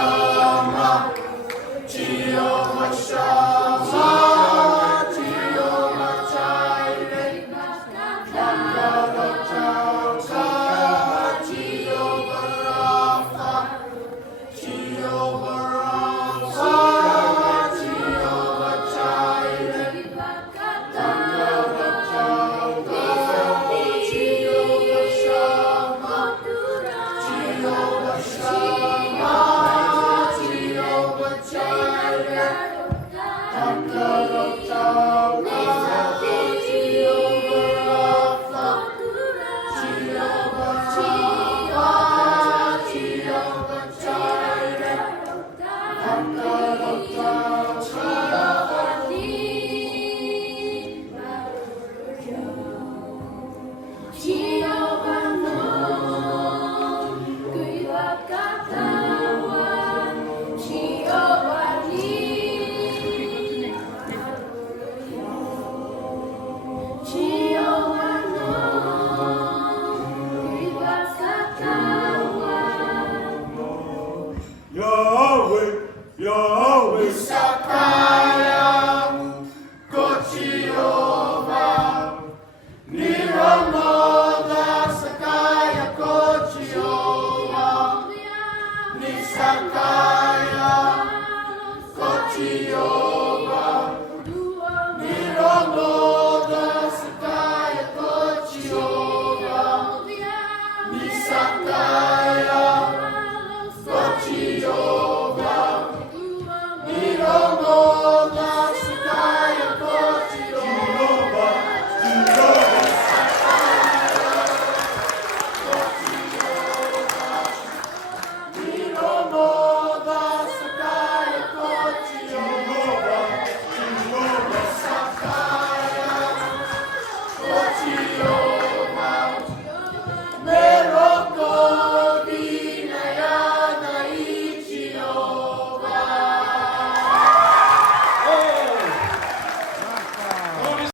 Shama, Jehovah Shama, Jehovah Jireh, Jehovah Jireh, Jehovah Rapha, Jehovah Rapha, Jehovah Jireh, Jehovah Shama, Jehovah Shama, Jehovah Jireh, Yahweh, Yahweh, Sakaya, God Jehovah, Niramoda, Sakaya, God Jehovah, Nisakaya.